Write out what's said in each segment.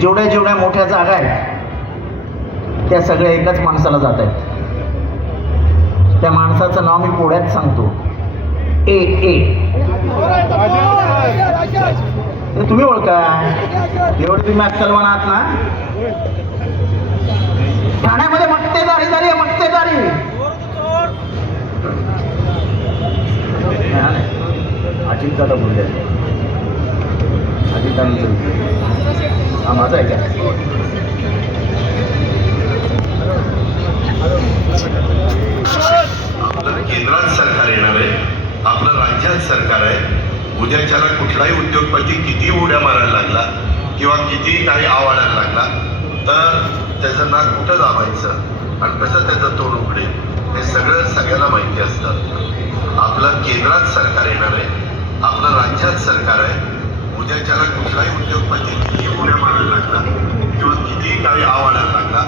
जेवढ्या जेवढ्या मोठ्या जागा आहेत त्या सगळ्या एकाच माणसाला जात आहेत. त्या माणसाचं नाव मी पोळ्यात सांगतो. ए ए. तुम्ही ओळखा. एवढे तुम्ही अक्कलवान आहात ना? ठाण्यामध्ये मक्तेदारी झाली आहे मक्तेदारी अजित बोलले. अजित हा माझा आहे का? आपलं केंद्रात सरकार येणार आहे. आपलं राज्यात सरकार आहे. उद्याच्याला कुठलाही उद्योगपती किती उड्या मारायला लागला किंवा किती काही आवाडायला लागला तर त्याचं नाक कुठं दाबायचं आणि कसं त्याचं तोंड उघडेल हे सगळं सगळ्याला माहिती असतं. आपलं केंद्रात सरकार येणार आहे. आपलं राज्यात सरकार आहे. उद्याच्याला कुठलाही उद्योगपती किती उड्या मारायला लागला किंवा कितीही काही आवाडायला लागला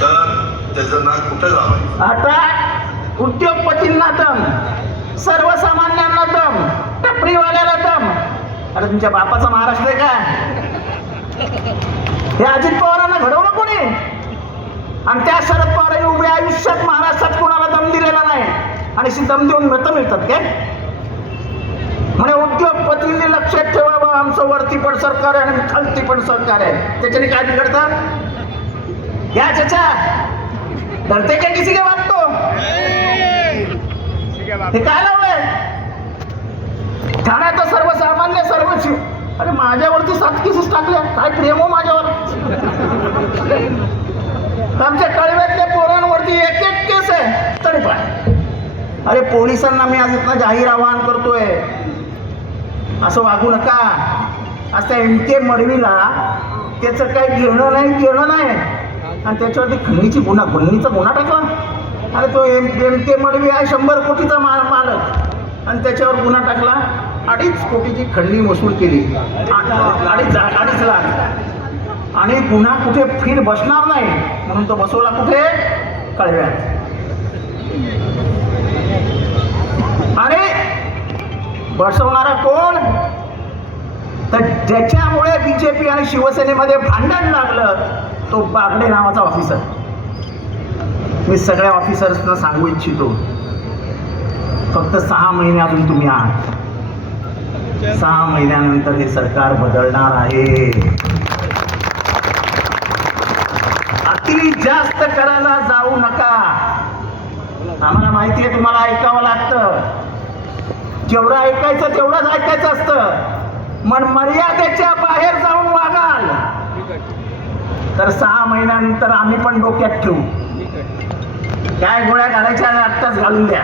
तर त्याचं नाक कुठं जावं? आता उद्योगपतींना दम सर्वसामान्यांना दम टपरीवाल्याला दम. अरे तुमच्या बापाचा महाराष्ट्र आहे का? हे अजित पवारांना घडवलं कोणी? आणि त्या शरद पवारांनी उभ्या आयुष्यात महाराष्ट्रात कोणाला दम दिलेला नाही. आणि अशी दम देऊन मतं मिळतात काय? म्हणे उद्योगपतींनी लक्षात ठेवावं आमचं वरती पण सरकार आहे आणि खालती पण सरकार आहे. त्याच्याने काय बिघडतं? या चचा धरते काय किसी काय वाटतो? हे काय लावलंय? ठाण्यात तर सर्वसामान्य सर्वच. अरे माझ्यावरती सात केसेस टाकल्या. काय प्रेम हो माझ्यावर? आमच्या कळव्यातल्या पोरांवरती एक एक केस आहे. तरी पण. अरे पोलिसांना मी आज इथं जाहीर आवाहन करतोय. असं वागू नका. असं एम के मडवीला त्याचं काही घेणं नाही घेणं नाही. आणि त्याच्यावरती खंडीची गुन्हा खंडीचा गुन्हा टाकला. अरे तो एम एम के मडवी आहे शंभर कोटीचा मा मालक. आणि त्याच्यावर गुन्हा टाकला. अडीच कोटीची खंडी वसूल केली. अडीच अडीच लाख. आणि गुन्हा कुठे फिर बसणार नाही. म्हणून तो बसवला कुठे? कळव्यात. बसवणारा कोण? तर ज्याच्यामुळे बीजेपी आणि शिवसेनेमध्ये भांडण लागलं. तो बागडे नावाचा ऑफिसर मी सगळ्या ऑफिसर्सना सांगू इच्छितो. फक्त सहा महिने अजून तुम्ही आहात. सहा महिन्यानंतर हे सरकार बदलणार आहे. अति जास्त करायला जाऊ नका. आम्हाला माहिती आहे तुम्हाला ऐकावं लागतं. जेवढं ऐकायचं तेवढंच ऐकायचं असतं. मन मर्यादेच्या बाहेर जाऊन वागाल. तर सहा महिन्यानंतर आम्ही पण डोक्यात ठेवू. काय गोळ्या घालायच्या आत्ताच घालून द्या.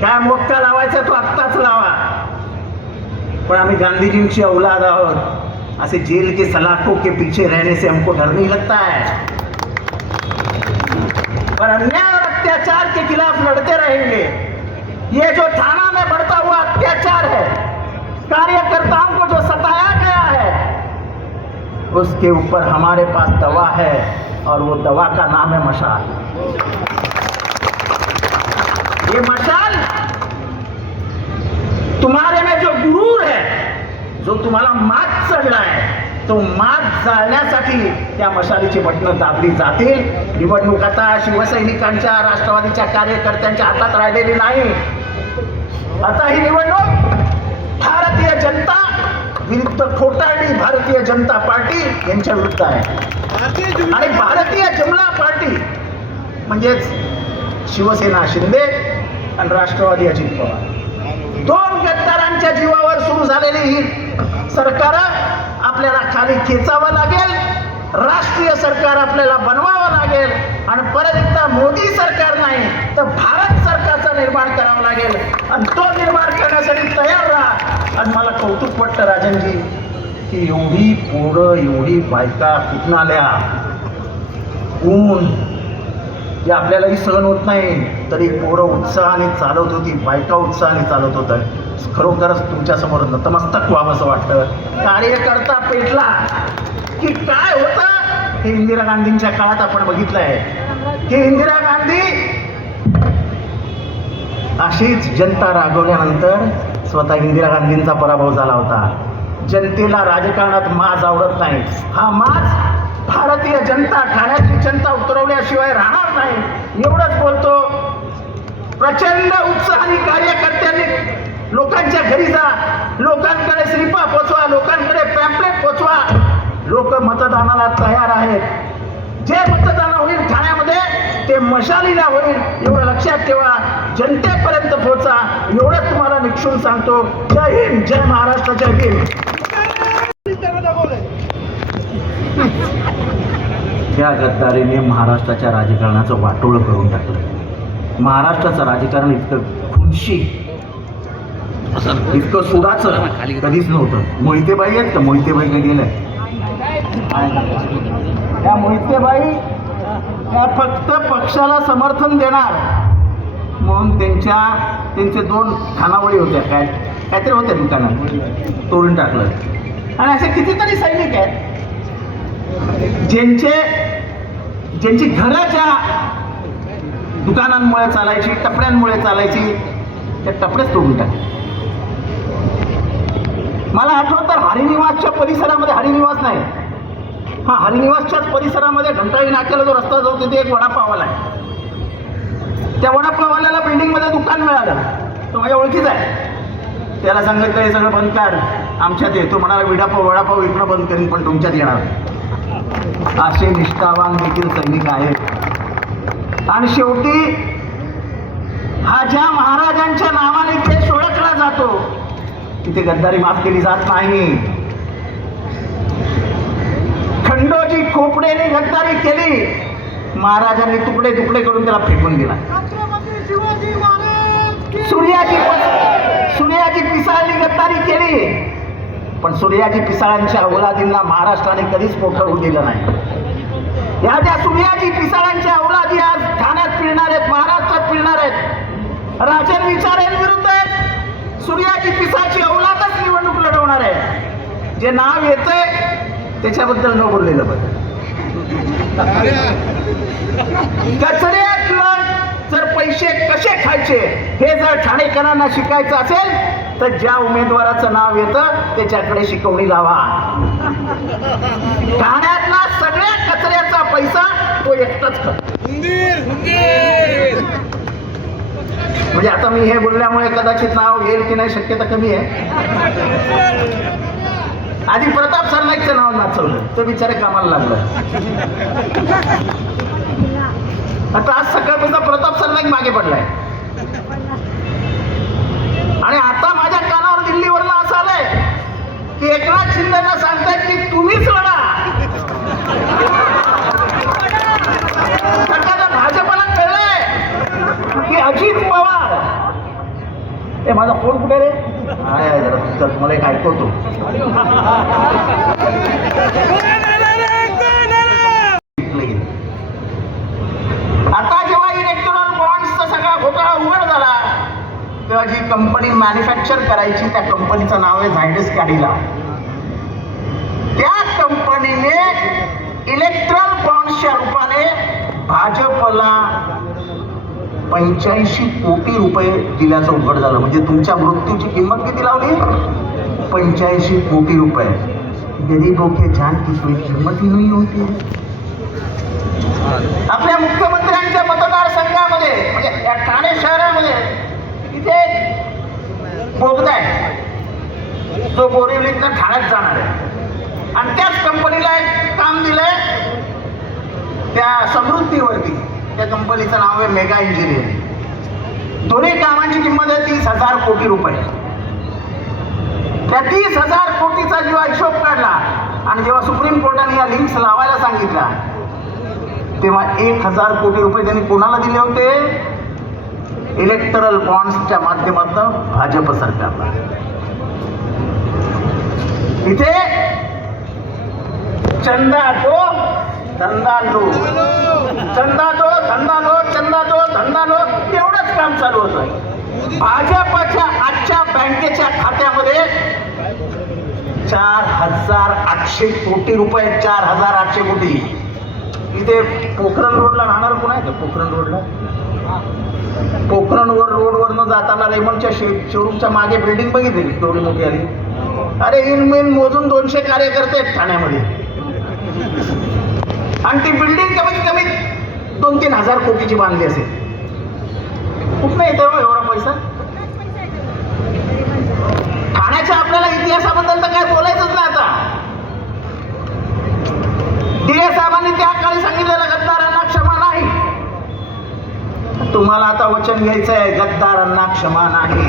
काय मोठा लावायचा तो आत्ताच लावा. पण आम्ही गांधीजींची औलाद आहोत. असे जेल के सलाखों के पीछे रहने से हमको डर नहीं लगता है. पर अन्याय और अत्याचार के खिलाफ लड़ते रहेंगे. ये जो थाना में बढ़ता हुआ अत्याचार है कार्यकर्ताओं को जो सताया गया है उसके ऊपर हमारे पास दवा है और वो दवा का नाम है मशाल। ये मशाल तुम्हारे में जो गुरूर है जो तुम्हाला मात चढला आहे तो मात जाळण्यासाठी त्या मशालीची बटणं दाबली जातील. निवडणूक आता शिवसैनिकांच्या राष्ट्रवादीच्या कार्यकर्त्यांच्या हातात राहिलेली नाही. आता ही निवडणूक भारतीय जनता विरुद्ध खोटारडी भारतीय जनता पार्टी यांच्या विरुद्ध आहे. आणि भारतीय जमला पार्टी म्हणजेच शिवसेना शिंदे आणि राष्ट्रवादी अजित पवार. दोन गद्दारांच्या जीवावर सुरू झालेली ही सरकार आपल्याला खाली खेचावं लागेल राष्ट्रीय सरकार आपल्याला बनवावं लागेल आणि परत एकदा मोदी सरकार नाही तर भारत निर्माण करावं लागेल. आणि तो निर्माण करण्यासाठी तयार राहा. आणि मला कौतुक वाटतं राजनजी की एवढी पोरं एवढी बायका कुठून आल्या ऊन जे आपल्यालाही सहन होत नाही. तरी पोरं उत्साहाने चालवत होती बायका उत्साहाने चालवत होतं खरोखरच तुमच्यासमोर नतमस्तक व्हावंसं वाटतं. कार्यकर्ता पेटला. की काय होतं? हे इंदिरा गांधींच्या काळात आपण बघितलं आहे की इंदिरा गांधी अशीच जनता रागवल्यानंतर स्वतः इंदिरा गांधींचा पराभव झाला होता. जनतेला राजकारणात माज आवडत नाही. हा माज भारतीय जनता ठाण्याची जनता उतरवल्याशिवाय राहणार नाही. एवढंच बोलतो. प्रचंड उत्साहाने कार्यकर्त्यांनी लोकांच्या घरी जा. लोकांकडे श्रीपा पोचवा लोकांकडे पॅम्पलेट पोचवा. लोक मतदानाला तयार आहेत. जे मतदान होईल ठाण्यामध्ये ते मशालीला होईल. एवढं लक्षात ठेवा. जनतेपर्यंत पोहोचा. एवढंच तुम्हाला निक्षून सांगतो. जय हिंद जय महाराष्ट्र जय हिंद. त्या गद्दारीने महाराष्ट्राच्या राजकारणाचं वाटोळं करून टाकलं. महाराष्ट्राचं राजकारण इतकं खुनशी इतकं सुडाचं कधीच नव्हतं. मोहितेबाई आहेत का? मोहितेबाई गेल्या? त्या मोहितेबाई त्या फक्त पक्षाला समर्थन देणार. म्हणून त्यांच्या त्यांचे दोन खानावळी होत्या. काय काहीतरी होत्या दुकानात. तोडून टाकलं. आणि असे कितीतरी सैनिक आहेत ज्यांचे ज्यांची घराच्या दुकानांमुळे चालायची टपड्यांमुळे चालायची त्या टपडेच तोडून टाकले. मला आठवतं हरिनिवासच्या परिसरामध्ये हरिनिवास नाही. हा हरिनिवासच्याच परिसरामध्ये घंटाळी नाक्याला जो रस्ता जाऊ तिथे एक वडापावाला आहे. त्या वडापावाल्याला बिल्डिंगमध्ये दुकान मिळालं. तो माझ्या ओळखीचा आहे. त्याला सांगितलं हे सगळं बंद कर. आमच्यात येतो. म्हणाला विडापाव वडापाव विकणं बंद करीन पण तुमच्यात येणार असे निष्ठावान देखील सैनिक आहेत. आणि शेवटी हा ज्या महाराजांच्या नावाने देश ओळखला जातो तिथे गद्दारी माफ केली जात नाही. खंडोजी खोपडेने गद्दारी केली. महाराजांनी तुकडे तुकडे करून त्याला फेकून दिला. सूर्याची सूर्याची पिसाळी गद्दारी केली. पण सूर्याची पिसाळांच्या औलादींना महाराष्ट्राने कधीच मोठं होऊ दिलं नाही. या ज्या सूर्याची पिसाळांच्या औलादी आज ठाण्यात फिरणार आहेत महाराष्ट्रात फिरणार आहेत. राजन विचारांविरुद्ध आहेत. सूर्याची पिसाची औलादच निवडणूक लढवणार आहे जे नाव येतंय त्याच्याबद्दल न बोललेलं बरं कचऱ्यातलं पैसे कसे खायचे हे जर ठाणेकरांना शिकायचं असेल तर ज्या उमेदवाराचं नाव येतं त्याच्याकडे शिकवणी लावा. ठाण्यातला सगळ्या कचऱ्याचा पैसा तो एकटाच म्हणजे आता मी हे बोलल्यामुळे कदाचित नाव येईल की नाही शक्यता कमी आहे. आधी प्रताप सरनाईकचं नाव नाचवलं तो बिचारे कामाला लागलं. आता आज सकाळपासून प्रताप सरनाईक मागे पडलाय. आणि आता माझ्या कानावर दिल्लीवरनं असं आलंय की एकनाथ शिंदेना सांगतायत की तुम्हीच लढा. आता भाजपला कळलंय की अजित पवार. ए माझा फोन कुठे रे? जरा चल मला एक ऐकवतो आता जेव्हा इलेक्ट्रॉनिक बॉन्ड्सचा सगळा घोटाळा उघड झाला तेव्हा जी कंपनी मॅन्युफॅक्चर करायची त्या कंपनीचं नाव आहे झायडस कॅडिला त्या कंपनीने इलेक्ट्रॉन बॉन्ड्सच्या रूपाने भाजपला पंच्याऐंशी कोटी रुपये दिल्याचं उघड झालं. म्हणजे तुमच्या मृत्यूची किंमत किती लावली? पंच्याऐंशी कोटी रुपये. गरीबों के जान की कोई किंमत ही होती. आपल्या मुख्यमंत्र्यांच्या मतदारसंघामध्ये म्हणजे ठाणे शहरामध्ये तिथे बोगदा आहे. जो बोरिवलीतनं ठाण्यात जाणार आहे. आणि त्याच कंपनीला एक काम दिलंय. त्या समृद्धीवरती. त्या कंपनीचं नाव आहे मेगा इंजिनिअरिंग दोन्ही कामांची किंमत आहे तीस हजार कोटी रुपये. त्या तीस हजार कोटीचा जेव्हा हिशोब काढला आणि जेव्हा सुप्रीम कोर्टाने या लिंक्स लावायला सांगितल्या तेव्हा एक हजार कोटी रुपये त्यांनी कोणाला दिले होते? इलेक्टरल बॉन्ड्सच्या माध्यमातून भाजप सरकारला इथे चंदा दो धंदा लो चंदा दो धंदा लो चंदा धंदा लो एवढंच काम चालू होत. भाजपच्या आजच्या बँकेच्या खात्यामध्ये चार हजार आठशे कोटी रुपये चार हजार आठशे कोटी. इथे पोखरण रोडला राहणार कोण आहे? का पोखरण रोडला. कोकणवर वर रोडवरनं जाताना रेमंडच्या शे शोरूमच्या मागे बिल्डिंग बघितली थोडी मोठी आली. अरे इनमिन मोजून दोनशे कार्यकर्ते आहेत ठाण्यामध्ये. आणि ती बिल्डिंग कमीत कमी दोन तीन हजार कोटीची बांधली असेल. कुठनं येतो हो एवढा पैसा? ठाण्याच्या आपल्याला इतिहासाबद्दल तर काय बोलायचंच नाही आता. डी साहेबांनी त्या काळी सांगितलेलं गद्दारांना तुम्हाला आता वचन घ्यायचं आहे गद्दारांना क्षमा नाही.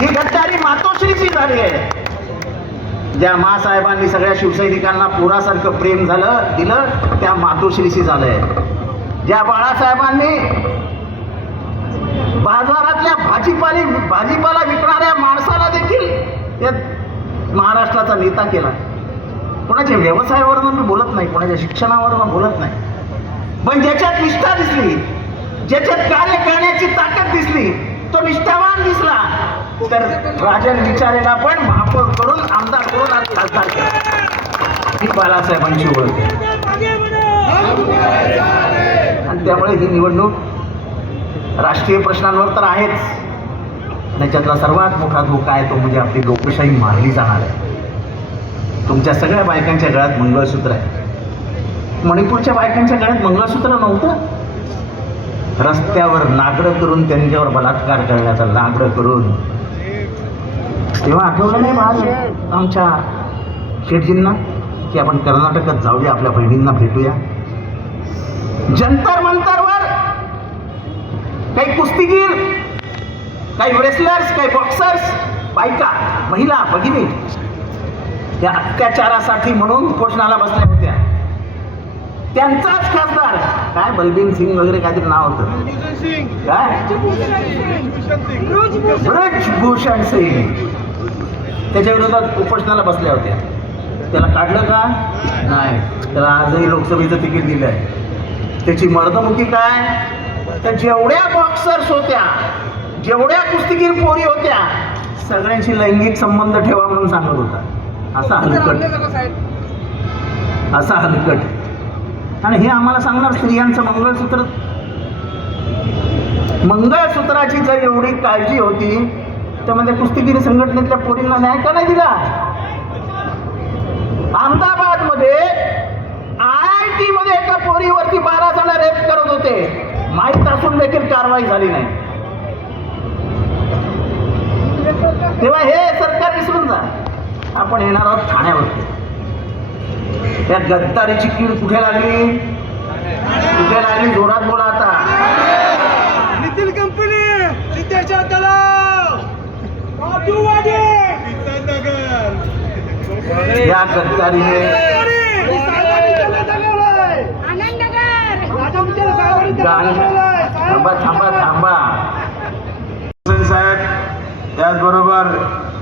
ही गद्दारी मातोश्रीची झाली आहे. ज्या मासाहेबांनी सगळ्या शिवसैनिकांना पुरासारखं प्रेम झालं दिलं त्या मातोश्रीशी झालंय. ज्या बाळासाहेबांनी बाजारातल्या भाजीपाली भाजीपाला विकणाऱ्या माणसाला देखील या महाराष्ट्राचा नेता केला. कोणाच्या व्यवसायावर मी बोलत नाही कोणाच्या शिक्षणावर बोलत नाही. पण ज्याच्यात निष्ठा दिसली ज्याच्यात कार्य करण्याची ताकद दिसली तो निष्ठावान दिसला. तर राजन विचारेला पण महापौर करून आमदार करून आज खासदार केला. ही बाळासाहेबांची ओळख आणि त्यामुळे ही निवडणूक राष्ट्रीय प्रश्नांवर तर आहेच. त्याच्यातला सर्वात मोठा धोका आहे तो म्हणजे आपली लोकशाही मारली जाणार आहे. तुमच्या सगळ्या बायकांच्या गळ्यात मंगळसूत्र आहे. मणिपूरच्या बायकांच्या गळ्यात मंगळसूत्र नव्हतं? रस्त्यावर नागडं करून त्यांच्यावर बलात्कार करण्याचा नागडं करून. तेव्हा आठवलं नाही महाराज आमच्या शेटजींना की आपण कर्नाटकात जाऊया आपल्या बहिणींना भेटूया? जंतर मंतरवर काही कुस्तीगीर काही रेसलर्स काही बॉक्सर्स बायका महिला भगिनी त्या अत्याचारासाठी म्हणून घोषणाला बसल्या होत्या. त्यांचाच खासदार. काय बलबीन सिंग वगैरे काहीतरी नाव होतं. काय? ब्रजभूषण सिंग. त्याच्या विरोधात उपोषणाला बसल्या होत्या. त्याला काढलं का? नाही. त्याला आजही लोकसभेचं तिकीट दिलं आहे त्याची मर्दमुखी काय? तर जेवढ्या बॉक्सर्स होत्या जेवढ्या कुस्तीगीर पोरी होत्या सगळ्यांशी लैंगिक संबंध ठेवा म्हणून सांगत होता. असा हलकट. असा हलकट. आणि हे आम्हाला सांगणार स्त्रियांचं मंगळसूत्र. मंगळसूत्राची जर एवढी काळजी होती त्यामध्ये म्हणजे कुस्तीगिरी संघटनेतल्या पोरींना न्याय का नाही दिला? अहमदाबादमध्ये आय आय टी मध्ये एका पोरीवरती बारा जण रेप करत होते. माहीत असून देखील कारवाई झाली नाही. तेव्हा हे सरकार विसरून जा. आपण येणार आहोत ठाण्यावरती. त्या गद्दारीची कीड कुठे लागली? कुठे लागली? जोरात बोला आता. नितीन कंपनी सिद्धेश्वर तलाव बाजूवाडी या गद्दारीने थांबा थांबा साहेब त्याचबरोबर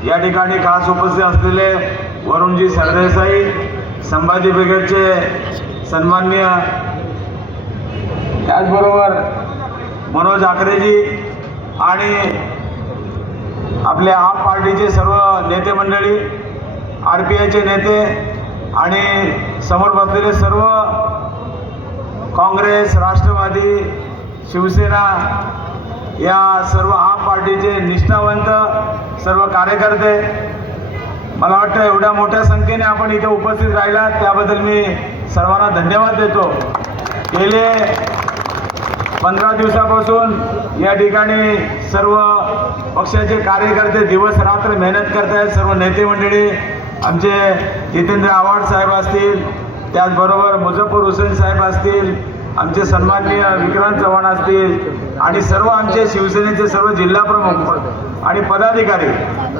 या ठिकाणी खास उपस्थित असलेले वरुणजी सरदेसाई संभाजी ब्रिगेडचे सन्माननीय त्याचबरोबर मनोज आकरेजी आणि आपल्या आप पार्टीचे सर्व नेते मंडळी आर पी आयचे नेते आणि समोर बसलेले सर्व काँग्रेस राष्ट्रवादी शिवसेना या सर्व आप पार्टीचे निष्ठावंत सर्व कार्यकर्ते मला वाटतं एवढ्या मोठ्या संख्येने आपण इथे उपस्थित राहिलात त्याबद्दल मी सर्वांना धन्यवाद देतो. गेले पंधरा दिवसापासून या ठिकाणी सर्व पक्षाचे कार्यकर्ते दिवस रात्र मेहनत करत आहेत सर्व नेते मंडळी आमचे जितेंद्र आव्हाड साहेब असतील त्याचबरोबर मुझफ्फर हुसेन साहेब असतील आमचे सन्माननीय विक्रांत चव्हाण असतील आणि सर्व आमचे शिवसेनेचे सर्व जिल्हा प्रमुख आणि पदाधिकारी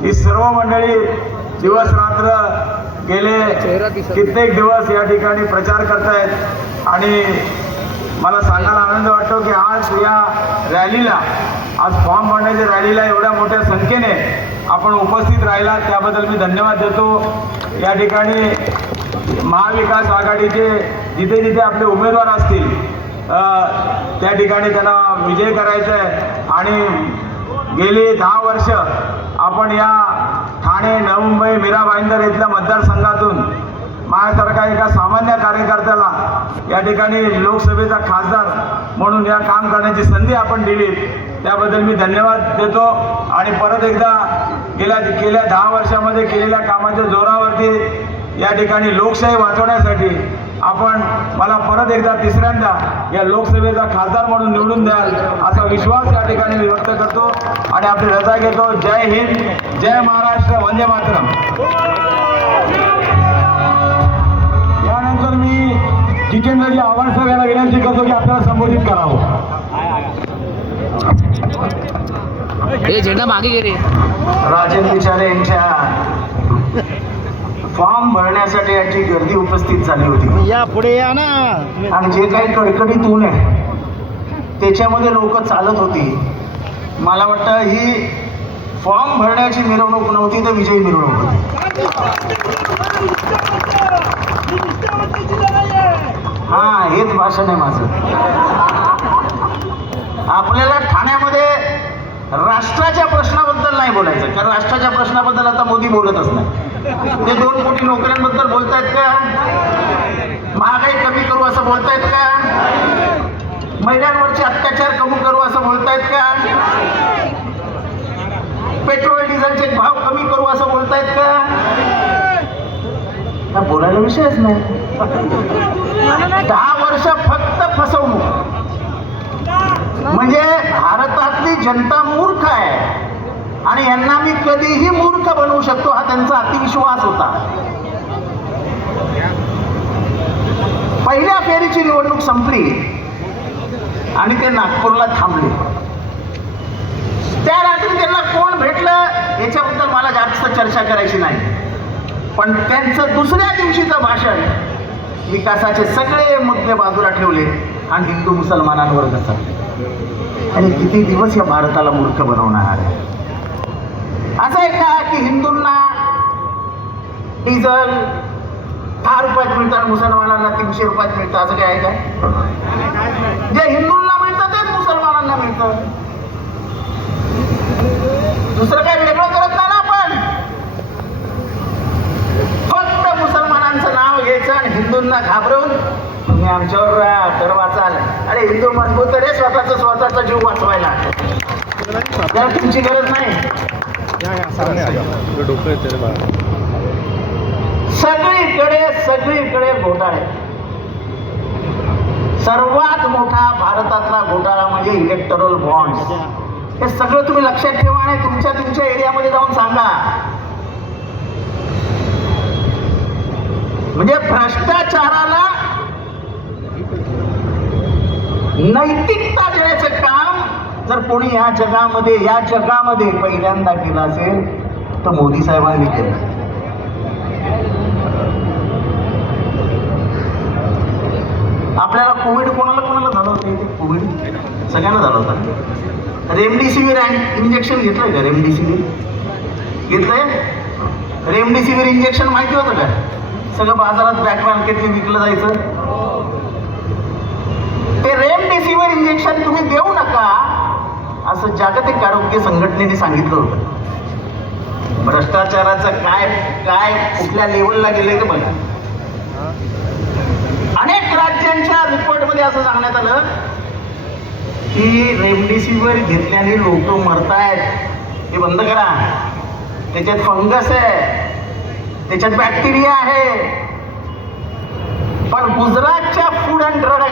ही सर्व मंडळी दिवस रात्र गेले. कित्येक दिवस या ठिकाणी प्रचार करतायत. आणि मला सांगायला आनंद वाटतो की आज या रॅलीला आज फॉर्म भरण्याच्या रॅलीला एवढ्या मोठ्या संख्येने आपण उपस्थित राहिला त्याबद्दल मी धन्यवाद देतो. या ठिकाणी महाविकास आघाडीचे जिथे जिथे आपले उमेदवार असतील त्या ठिकाणी त्यांना विजय करायचा आहे आणि गेली दहा वर्ष आपण या ठाणे नवी मुंबई मीरा भाईंदर इथल्या मतदारसंघातून माझ्यासारखा एका सामान्य कार्यकर्त्याला या ठिकाणी लोकसभेचा खासदार म्हणून या काम करण्याची संधी आपण दिली. त्याबद्दल मी धन्यवाद देतो. आणि परत एकदा गेल्या गेल्या दहा वर्षामध्ये केलेल्या कामाच्या जोरावरती या ठिकाणी लोकशाही वाचवण्यासाठी आपण मला परत एकदा तिसऱ्यांदा या लोकसभेचा खासदार म्हणून निवडून द्याल असा विश्वास या ठिकाणी मी व्यक्त करतो आणि आपली रजा घेतो. जय हिंद जय महाराष्ट्र वंदे मातरम. यानंतर मी जितेंद्रजी आव्हाड साहेब यांना विनंती करतो की आपल्याला संबोधित करावं. हे झेंडा मागे गे रे. राजन बिचारे यांच्या फॉर्म भरण्यासाठी यांची गर्दी उपस्थित झाली होती. या पुढे या ना. आणि जे काही कडकडीत ऊन आहे त्याच्यामध्ये लोक चालत होती. मला वाटतं ही फॉर्म भरण्याची मिरवणूक नव्हती तर विजयी मिरवणूक होती. हा हेच भाषण आहे माझं. आपल्याला ठाण्यामध्ये राष्ट्राच्या प्रश्नाबद्दल नाही बोलायचं. कारण राष्ट्राच्या प्रश्नाबद्दल आता मोदी बोलतच नाही. ते दोन कोटी नोकऱ्यांबद्दल बोलतायत का? महागाई कमी करू असं बोलतायत का? महिलांवरचे अत्याचार कमी करू असं बोलतायत का? पेट्रोल डिझेलचे भाव कमी करू असं बोलतायत का? बोलायला विषयच नाही. दहा वर्ष फक्त फसवणूक. म्हणजे भारत जनता मूर्ख आहे. आणि यांना मी कधीही मूर्ख बनवू शकतो हा त्यांचा अतिविश्वास होता. पहिल्या फेरीची निवडणूक संपली आणि ते नागपूरला थांबले. त्या रात्री त्यांना कोण भेटलं याच्याबद्दल मला जास्त चर्चा करायची नाही. पण त्यांचं दुसऱ्या दिवशीचं भाषण विकासाचे सगळे मुद्दे बाजूला ठेवले आणि हिंदू मुसलमानांवर कसं आणि किती दिवस या भारताला मूर्ख बनवणार आहे? असं आहे का की हिंदूंना डिझल दहा रुपयात मिळतात मुसलमानांना तीनशे रुपयात मिळतं? असं काय आहे का? जे हिंदूंना मिळतं तेच मुसलमानांना मिळतं दुसरं काही वेगळं करत नाही ना आपण फक्त मुसलमानांचं नाव घ्यायचं आणि हिंदूंना घाबरवून तुम्ही आमच्यावर तर वाचाल अरे हिंदू मजबूत रे स्वतःचा स्वतःचा जीव वाचवायला आपल्याला तुमची गरज नाही. सगळीकडे सगळीकडे घोटाळे. सर्वात मोठा भारतातला घोटाळा म्हणजे इलेक्टरल बॉन्ड हे सगळं तुम्ही लक्षात ठेवा आणि तुमच्या तुमच्या एरियामध्ये जाऊन सांगा. म्हणजे भ्रष्टाचाराला नैतिक कोणी या जगामध्ये या जगामध्ये पहिल्यांदा केलं असेल तर मोदी साहेबांनी केलं आपल्याला कोविड कोणाला कोणाला झालं होतं? कोविड? सगळ्यांना झालं होतं. रेमडेसिवीर इंजेक्शन घेतलंय का रेमडेसिवीर घेतलंय? रेमडेसिवीर इंजेक्शन माहिती होतं का? सगळं बाजारात बॅक मार्केटने विकलं जायचं. ते रेमडेसिवीर इंजेक्शन तुम्ही देऊ नका. असं जागतिक आरोग्य संघटनेने सांगितलं होतं. भ्रष्टाचाराचं काय काय कुठल्या लेवलला गेले ते बघा. अनेक राज्यांच्या रिपोर्टमध्ये असं सांगण्यात आलं की रेमडेसिवीर घेतल्याने लोक मरतायत. हे बंद करा. त्याच्यात फंगस आहे. त्याच्यात बॅक्टेरिया आहे. पण गुजरातच्या फूड अँड ड्रग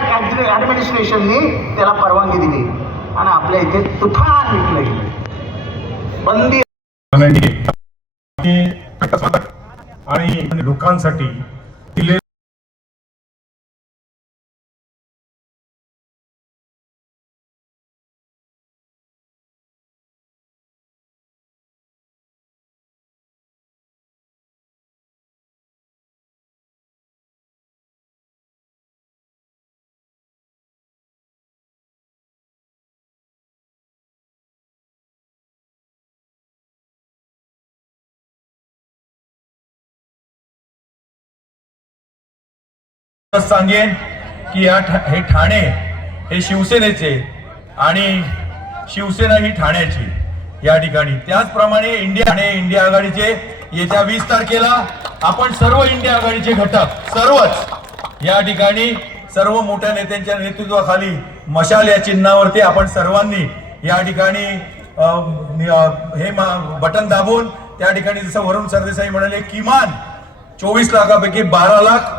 ऍडमिनिस्ट्रेशनने त्याला परवानगी दिली. आणि आपल्या इथे तुफान विकलं गेलं बंदी आणि लोकांसाठी सांगेन की या ठा- हे ठाणे हे शिवसेनेचे आणि शिवसेना ही ठाण्याची या ठिकाणी. त्याचप्रमाणे इंडिया ठाणे इंडिया आघाडीचे येत्या वीस तारखेला आपण सर्व इंडिया आघाडीचे घटक सर्वच या ठिकाणी सर्व मोठ्या नेत्यांच्या नेतृत्वाखाली मशाल या चिन्हावरती आपण सर्वांनी या ठिकाणी हे बटन दाबून त्या ठिकाणी जसं वरुण सरदेसाई म्हणाले किमान चोवीस लाखापैकी बारा लाख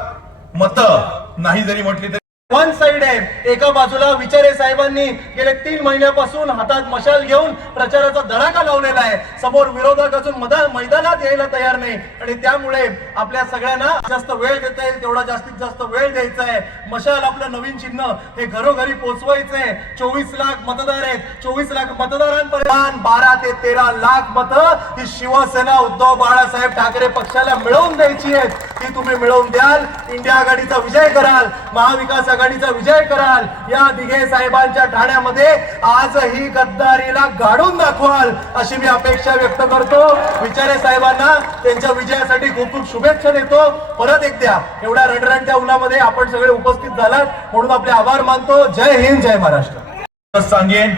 मतं नाही जरी म्हटली तरी वन साइड आहे. एका बाजूला विचारे साहेबांनी गेले तीन महिन्यापासून हातात मशाल घेऊन प्रचाराचा धडाका लावलेला आहे. समोर विरोधक अजून मैदानात यायला तयार नाही. आणि त्यामुळे आपल्या सगळ्यांना जास्त वेळ देता येईल तेवढा जास्तीत जास्त वेळ द्यायचा आहे. मशाल आपलं नवीन चिन्ह हे घरोघरी पोहोचवायचं आहे चोवीस लाख मतदार आहेत. चोवीस लाख मतदारांपर्यंत बारा ते तेरा लाख मत ही शिवसेना उद्धव बाळासाहेब ठाकरे पक्षाला मिळवून द्यायची आहेत. ती तुम्ही मिळवून द्याल. इंडिया आघाडीचा विजय कराल. महाविकास आघाडीचा विजय कराल. या दिघे साहेबांच्या ठाण्यामध्ये आजही गद्दारीला गाडून दाखवाल अशी मी अपेक्षा व्यक्त करतो. विचारे साहेबांना त्यांच्या विजयासाठी खूप खूप शुभेच्छा देतो. परत एकदा एवढ्या रणरणच्या उन्हामध्ये आपण सगळे उपस्थित झालात म्हणून आपले आभार मानतो. जय हिंद जय महाराष्ट्र. सांगेन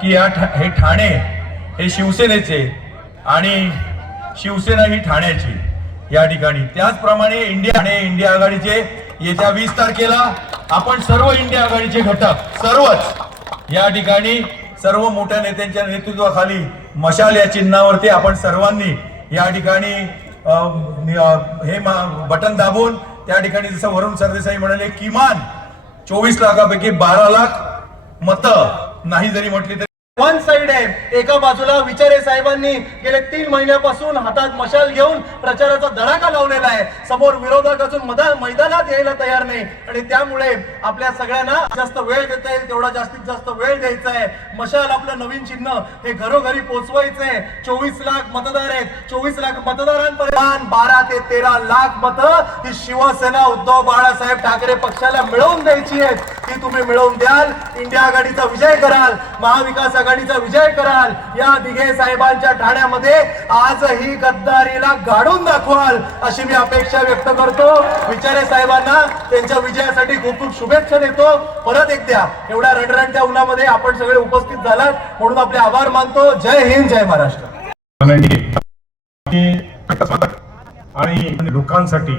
की या था, हे ठाणे हे शिवसेनेचे आणि शिवसेना ही ठाण्याची या ठिकाणी. त्याचप्रमाणे इंडिया ठाणे इंडिया आघाडीचे येत्या वीस तारखेला आपण सर्व इंडिया आघाडीचे घटक सर्वच या ठिकाणी सर्व मोठ्या नेत्यांच्या नेतृत्वाखाली मशाल या चिन्हावरती आपण सर्वांनी या ठिकाणी हे बटन दाबून त्या ठिकाणी जसं वरुण सरदेसाई म्हणाले किमान चोवीस लाखापैकी बारा लाख मतं नाही जरी म्हटली तरी वन साइड आहे. एका बाजूला विचारे साहेबांनी गेले तीन महिन्यापासून हातात मशाल घेऊन प्रचाराचा धडाका लावलेला आहे. समोर विरोधक अजून मैदानात यायला तयार नाही. आणि त्यामुळे आपल्या सगळ्यांना जास्त वेळ देता येईल तेवढा जास्तीत जास्त वेळ द्यायचा आहे. मशाल आपलं नवीन चिन्ह हे घरोघरी पोहोचवायचं आहे. चोवीस लाख मतदार आहेत. चोवीस लाख मतदारांपर्यंत बारा ते तेरा लाख मत ही शिवसेना उद्धव बाळासाहेब ठाकरे पक्षाला मिळवून द्यायची आहेत. ती तुम्ही मिळवून द्याल. इंडिया आघाडीचा विजय कराल. महाविकास आघाडीचा विजय कराल. या दिघे साहेबांच्या ठाण्यामध्ये आजही गद्दारीला गाडून दाखवाल अशी मी अपेक्षा व्यक्त करतो. विचारे साहेबांना त्यांच्या विजयासाठी खूप खूप शुभेच्छा देतो. परत एकदा एवढ्या रणरणच्या उन्हामध्ये आपण सगळे उपस्थित झालात म्हणून आपले आभार मानतो. जय हिंद जय महाराष्ट्र. आणि लोकांसाठी